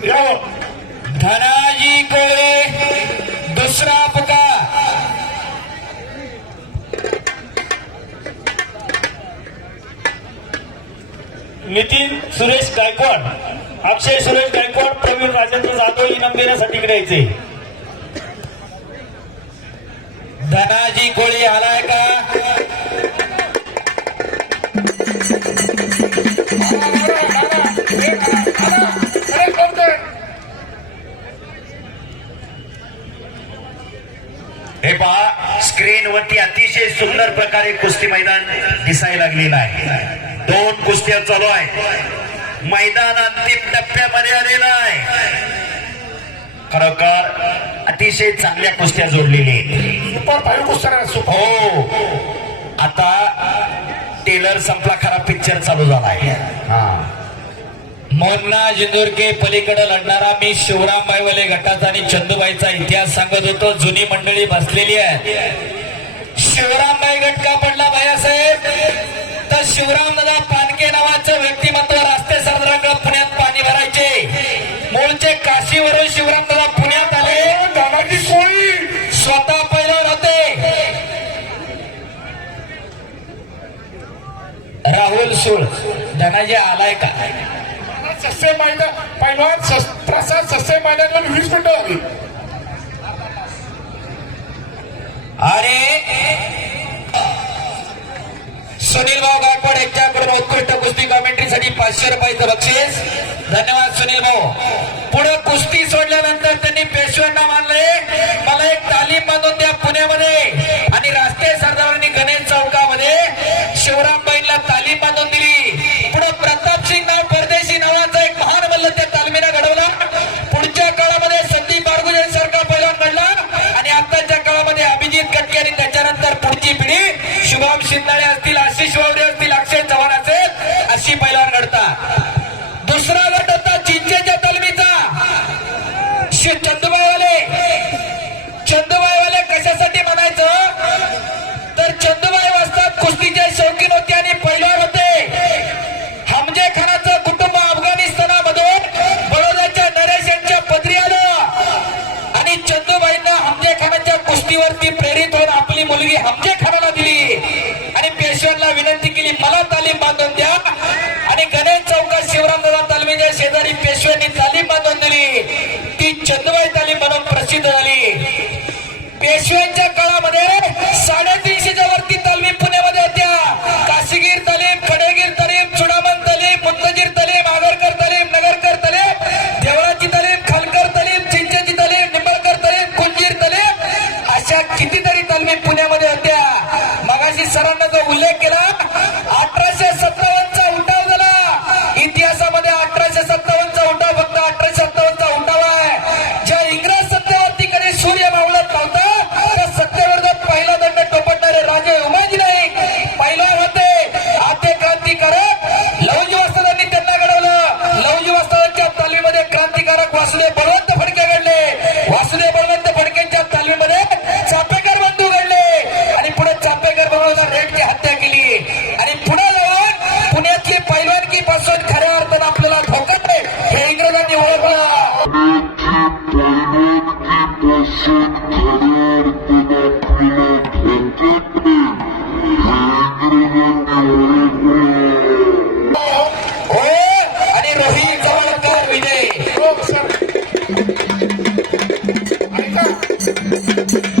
धनाजी कोळे दुसरा पका नितीन सुरेश गायकवाड अक्षय सुरेश गायकवाड प्रवीण राजेंद्र जाधव इनाम देण्यासाठी इकडे यायचे. धनाजी कोळी आलाय का? हे पहा स्क्रीनवरती अतिशय सुंदर प्रकारे कुस्ती मैदान दिसायला लागलेलं आहे. दोन कुस्त्या चालू आहे मैदान अंतिम टप्प्यामध्ये आलेलं आहे. खरोखर अतिशय चांगल्या कुस्त्या जोडलेल्या आहेत. हो. आता टेलर संपला खरा पिक्चर चालू झाला आहे. हा. मोन्ना जिंदुरके पलीकडे लढणारा मी शिवराम बाईवले गटाचा आणि चंदूबाईचा इतिहास सांगत होतो. जुनी मंडळी बसलेली आहे. शिवरामबाई गट का पडला बायासाहेब तर शिवरामदादा पानके नावाचं व्यक्तिमत्व रास्ते सरदारांकडे पुण्यात पाणी भरायचे. मूळचे काशीवरून शिवरामदादा पुण्यात आले. स्वतः पहिल्यावर होते. राहुल सुळ. धनाजी आलाय का? सस्ते मैदान पैलवान सस- प्रसाद सस्ते मैदान वीस मिनिटं झाली आणि सुनील भाऊ गायकवाड यांच्याकडून उत्कृष्ट कुस्ती कमेंट्रीसाठी पाचशे रुपयाचं बक्षीस. धन्यवाद सुनील भाऊ. पुढे कुस्ती सोडल्यानंतर त्यांनी पेशव्यांना मानलं होता. दुसरा गट होता चिंचेच्या तालमीचा. श्री चंदुबाईवाले. चंदुबाईवाले कशासाठी म्हणायचं? तर चंदुबाई वाजतात कुस्तीचे शौकीन होते आणि पैलवान होते. हमजे खानाचं कुटुंब अफगाणिस्तानामधून बडोद्याच्या नरेश यांच्या पदरी आलं. आणि चंदुबाईंना हमजे खानाच्या कुस्तीवरती प्रेरित होऊन आपली मुलगी हमजे खानाला दिली. आणि पेशव्यांना विनंती केली मला तालीम बांधून द्या. तालमीच्या पेशव्यांनी तालीम बांधून दिली ती चंदूबाई तालीम म्हणून प्रसिद्ध झाली. पेशव्यांच्या काळामध्ये साडेतीनशेच्या वरती तालमी पुण्यामध्ये होत्या. काशीगीर तालीम खडेगीर तालीम चुडामन तालीम मुत्तजीर तालीम आगरकर तालीम नगरकर तालीम देवळाची तालीम खालकर तालीम चिंचेची तालीम निंबळकर तालीम कुंजीर तालीम अशा कितीतरी तालमी पुण्यामध्ये होत्या. मगाशी सरांना जो उल्लेख केला Thank you.